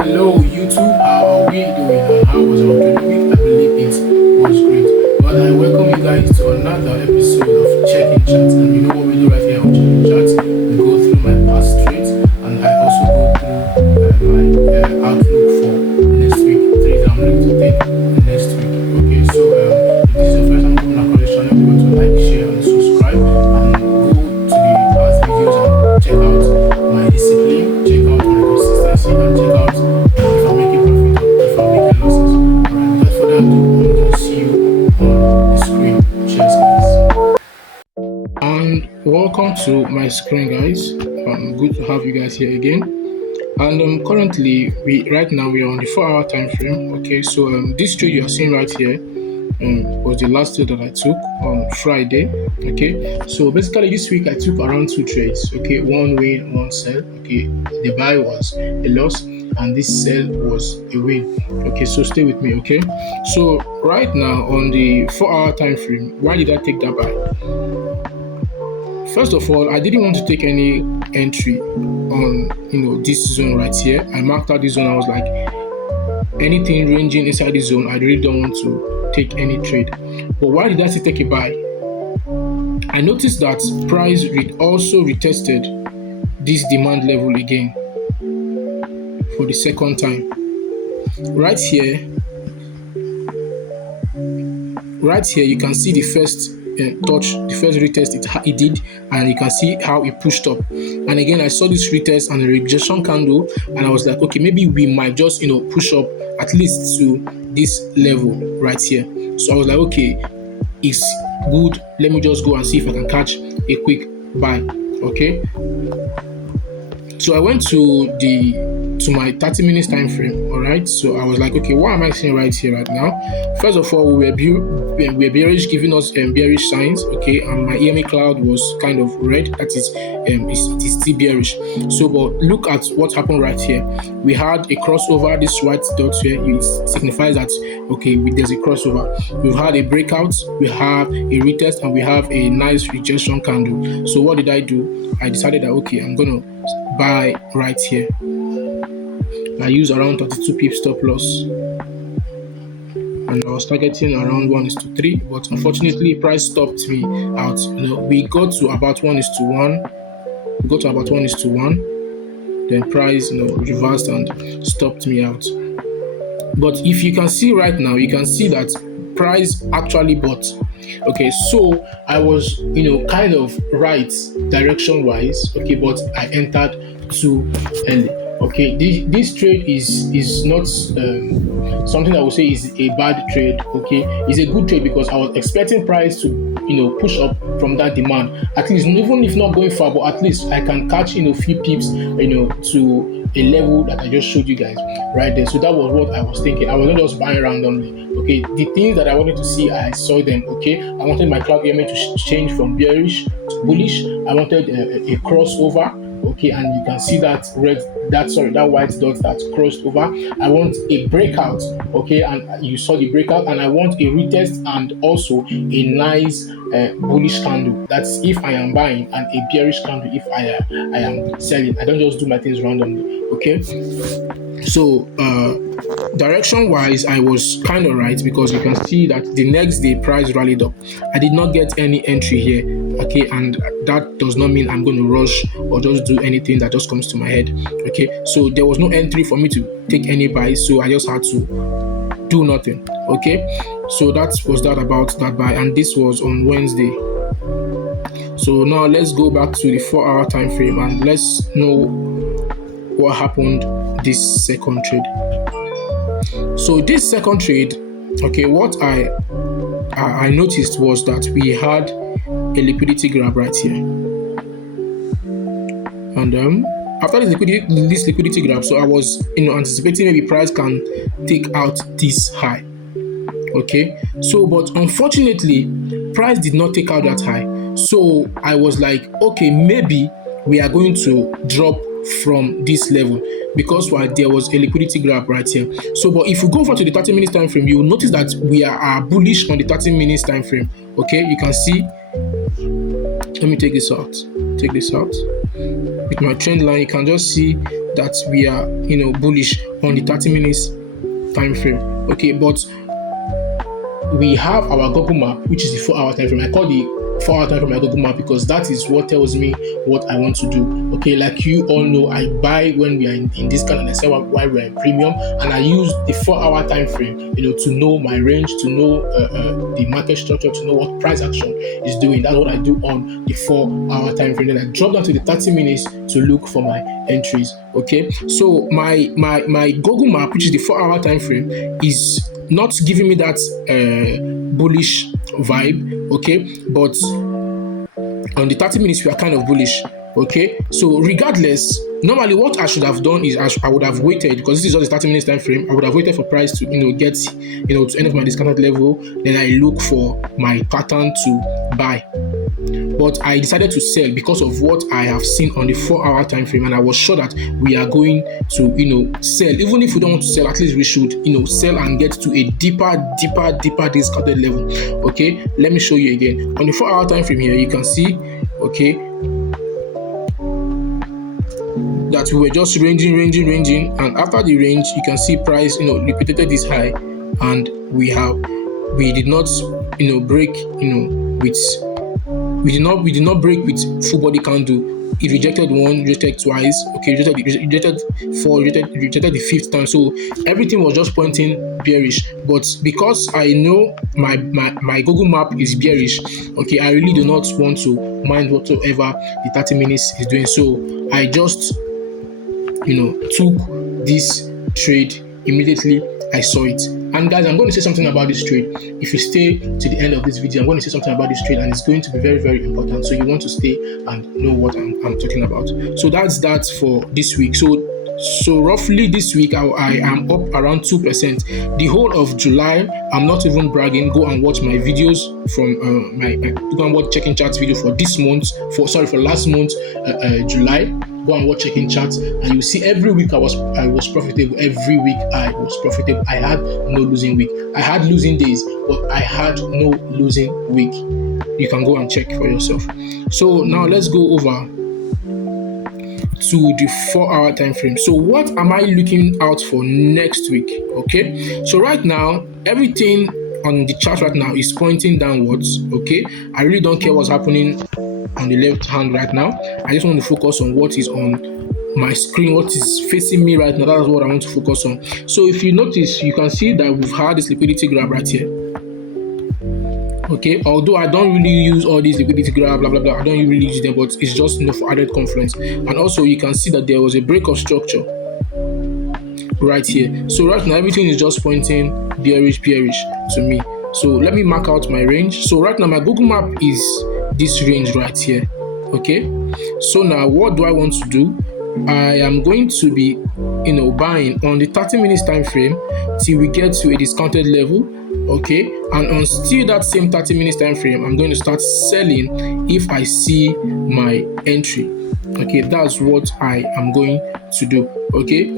Hello YouTube, how are we doing and how was our trade week? I believe it was great. Well, I welcome you guys to another episode of Check-in Chat, and you know what we do right here on Check-in Chat? We go through my past trades and I also go through my outlook for next week, trades I'm looking to take next week. Okay, so if this is your first time coming across this channel, go to like, share and subscribe and go to the past videos and check out my discipline, check out my consistency and check out if I'm making profit or if I'm making losses. Alright, without further ado, I'm going to see you on the screen. Cheers, guys. And welcome to my screen, guys. Good to have you guys here again. And currently, right now we are on the 4-hour time frame. Okay, so this trade you are seeing right here was the last trade that I took on Friday. Okay, so basically this week I took around 2 trades. Okay, one win, one sell. Okay, the buy was a loss and this sell was a win. Okay, so stay with me. Okay, so right now on the 4-hour time frame, why did I take that buy? First of all, I didn't want to take any entry on this zone right here. I marked out this zone. I was like, anything ranging inside this zone, I really don't want to take any trade. But why did I still take a buy? I noticed that price also retested this demand level again for the second time. Right here, you can see the first the first retest it did, and you can see how it pushed up. And again, I saw this retest and a rejection candle, and I was like, okay, maybe we might just push up at least to this level right here. So I was like, okay, it's good. Let me just go and see if I can catch a quick buy. Okay. So I went to my 30 minutes time frame. All right. So I was like, okay, what am I seeing right here right now? First of all, we were bearish, giving us bearish signs. Okay, and my EMA cloud was kind of red. That is, it is still bearish. So, but look at what happened right here. We had a crossover. This white dot here, it signifies that okay, there's a crossover. We've had a breakout. We have a retest, and we have a nice rejection candle. So what did I do? I decided that okay, I'm gonna buy right here. I used around 32 pip stop loss, and I was targeting around 1:3, but unfortunately price stopped me out. We got to about 1:1. We got to about 1:1. Then price reversed and stopped me out. But if you can see right now, you can see that price actually bought. Okay, so I was kind of right direction wise. Okay, but I entered too early. Okay, this trade is not something I would say is a bad trade. Okay, it's a good trade because I was expecting price to push up from that demand, at least, even if not going far, but at least I can catch few pips to a level that I just showed you guys right there. So that was what I was thinking. I was not just buying randomly. Okay, the things that I wanted to see, I saw them. Okay, I wanted my cloud EMA to change from bearish to bullish. I wanted a crossover. Okay, and you can see that that white dot that crossed over. I want a breakout. Okay, and you saw the breakout, and I want a retest and also a nice bullish candle. That's if I am buying, and a bearish candle if I am selling. I don't just do my things randomly. Okay, so direction wise I was kind of right, because you can see that the next day price rallied up. I did not get any entry here. Okay, and that does not mean I'm going to rush or just do anything that just comes to my head. Okay, so there was no entry for me to take any buys, so I just had to do nothing. Okay, so that was that about that buy, and this was on Wednesday. So now let's go back to the 4-hour time frame and let's know what happened this second trade. So this second trade, okay, what I noticed was that we had a liquidity grab right here, and after this liquidity grab, so I was anticipating maybe price can take out this high. Okay, so but unfortunately price did not take out that high. So I was like, okay, maybe we are going to drop from this level, because there was a liquidity grab right here. So but if you go over to the 30 minutes time frame, you will notice that we are bullish on the 30 minutes time frame. Okay, you can see, let me take this out with my trend line. You can just see that we are, bullish on the 30 minutes time frame. Okay, but we have our Google map, which is the 4 hour time frame. I call the 4 hour time frame my Google map because that is what tells me what I want to do. Okay, like you all know, I buy when we are in discount and I sell while we are in premium, and I use the 4 hour time frame, to know my range, to know the market structure, to know what price action is doing. That's what I do on the 4 hour time frame. Then I drop down to the 30 minutes to look for my entries. Okay, so my Google map, which is the 4 hour time frame, is not giving me that bullish vibe, okay, but on the 30 minutes we are kind of bullish. Okay, so regardless, normally what I should have done is I would have waited, because this is just a 30 minutes time frame. I would have waited for price to get to end of my discounted level, then I look for my pattern to buy. But I decided to sell because of what I have seen on the 4 hour time frame, and I was sure that we are going to sell. Even if we don't want to sell, at least we should sell and get to a deeper discounted level. Okay, let me show you again. On the 4 hour time frame here, you can see, okay, that we were just ranging, and after the range, you can see price repeated this high, and we did not break with. We did not break with full body candle. It rejected one, rejected twice. Okay, rejected four, rejected the fifth time. So everything was just pointing bearish. But because I know my Google map is bearish, okay, I really do not want to mind whatsoever the 30 minutes is doing. So I just took this trade immediately I saw it. And guys, I'm going to say something about this trade. If you stay to the end of this video, I'm going to say something about this trade, and it's going to be very, very important. So you want to stay and know what I'm talking about. So that's that for this week. So roughly this week, I am up around 2%. The whole of July, I'm not even bragging. Go and watch my videos from go and watch checking charts video for this month. For last month, July. Go and watch checking charts, and you see every week I was profitable. Every week I was profitable. I had no losing week. I had losing days, but I had no losing week. You can go and check for yourself. So now let's go over to the 4 hour time frame. So what am I looking out for next week? Okay, so right now everything on the chart right now is pointing downwards. Okay, I really don't care what's happening on the left hand right now. I just want to focus on what is on my screen, what is facing me right now. That's what I want to focus on. So if you notice, you can see that we've had this liquidity grab right here. Okay, although I don't really use all these liquidity grab, blah blah blah, I don't really use them, but it's just for added confidence. And also you can see that there was a break of structure right here. So right now everything is just pointing bearish to me. So let me mark out my range. So right now my Google map is this range right here. Okay, so now what do I want to do? I am going to be buying on the 30 minutes time frame till we get to a discounted level. Okay, and on still that same 30 minutes time frame, I'm going to start selling if I see my entry. Okay, that's what I am going to do. Okay,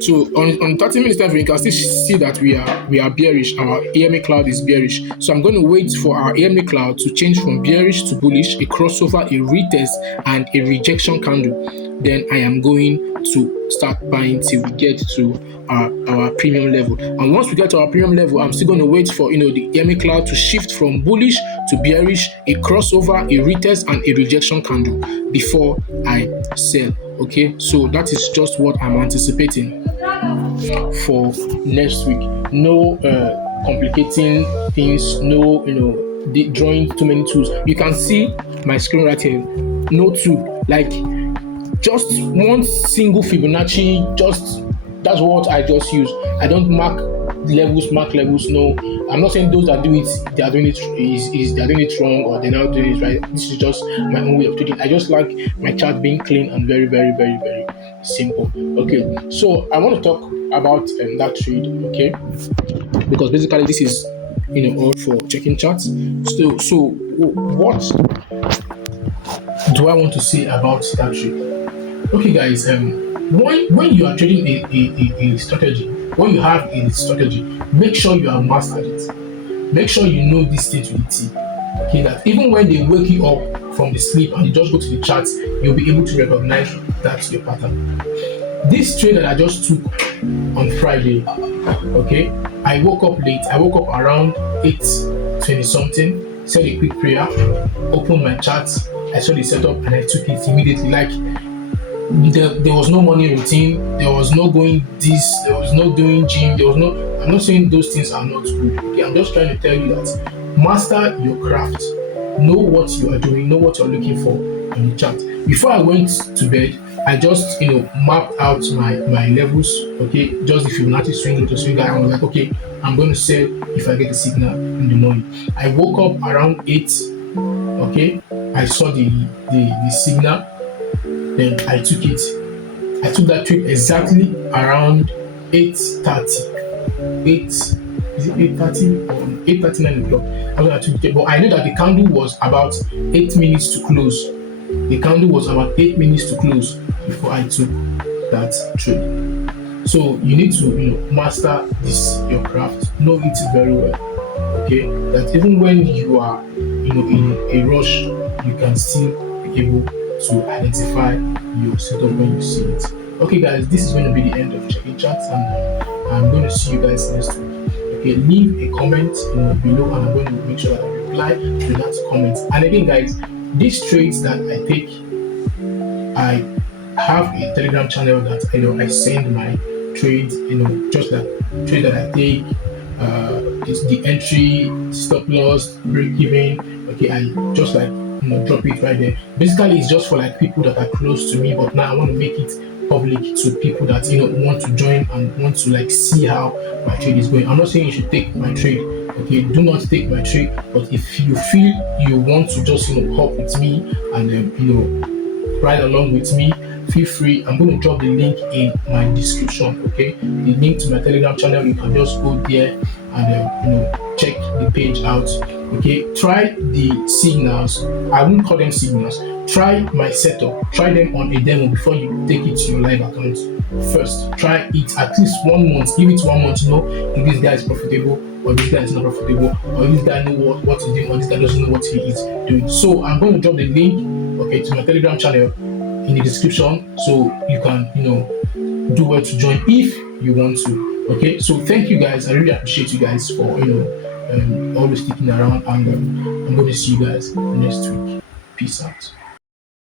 so on 30 minutes time frame, you can still see that we are bearish. Our EMA cloud is bearish. So I'm going to wait for our EMA cloud to change from bearish to bullish, a crossover, a retest, and a rejection candle. Then I am going to start buying till we get to our premium level. And once we get to our premium level, I'm still going to wait for the EMA cloud to shift from bullish to bearish, a crossover, a retest, and a rejection candle before I sell. Okay, so that is just what I'm anticipating for next week. No complicating things, no drawing too many tools. You can see my screen right here. No tool, like just one single Fibonacci. That's what I just use. I don't mark levels. No, I'm not saying those that do it, they are doing it wrong, or they're not doing it right. This is just my own way of doing it. I just like my chart being clean and very, very, very, very simple. Okay, so I want to talk about that trade. Okay, because basically this is all for checking charts. So what do I want to say about that trade? Okay, guys, when you are trading a strategy, when you have a strategy, make sure you have mastered it. Make sure you know this thing to the T. Okay, that even when they wake you up from the sleep and you just go to the charts, you'll be able to recognize that's your pattern. This trade that I just took on Friday, okay, I woke up late. I woke up around 8:20 something, said a quick prayer, opened my chart, I saw the setup and I took it immediately. Like there was no morning routine, there was no going this, there was no doing gym, there was no, I'm not saying those things are not good. Okay, I'm just trying to tell you that master your craft, know what you are doing, know what you're looking for on the chart. Before I went to bed, I just mapped out my levels. Okay, just the Fibonacci swing to swing, I was like, okay, I'm going to sell if I get a signal in the morning. I woke up around 8. Okay, I saw the signal, then I took it. I took that trade exactly around 8:30. 8 is it 8:30 or 8:39 o'clock? That's when I took it. But I knew that the candle was about 8 minutes to close. The candle was about 8 minutes to close before I took that trade. So you need to master this your craft, know it very well. Okay, that even when you are in a rush, you can still be able to identify your setup when you see it. Okay, guys, this is going to be the end of checking charts, and I'm going to see you guys next week. Okay, leave a comment below, and I'm going to make sure that I reply to that comment. And again, guys, these trades that I take, I have a Telegram channel that I send my trades, just that trade that I take, it's the entry, stop loss, break even. Okay, I just like drop it right there. Basically, it's just for like people that are close to me, but now I want to make it public to people that want to join and want to like see how my trade is going. I'm not saying you should take my trade. Okay, do not take my trade, but if you feel you want to just hop with me and ride along with me, feel free. I'm going to drop the link in my description. Okay, the link to my Telegram channel, you can just go there and check the page out. Okay, try the signals. I won't call them signals. Try my setup. Try them on a demo before you take it to your live account. First, try it at least 1 month. Give it 1 month to know if this guy is profitable or this guy is not profitable, or this guy know what he's doing, or this guy doesn't know what he is doing. So I'm going to drop the link, okay, to my Telegram channel in the description, so you can do well to join if you want to. Okay, so thank you guys. I really appreciate you guys for always sticking around, and I'm going to see you guys next week. Peace out.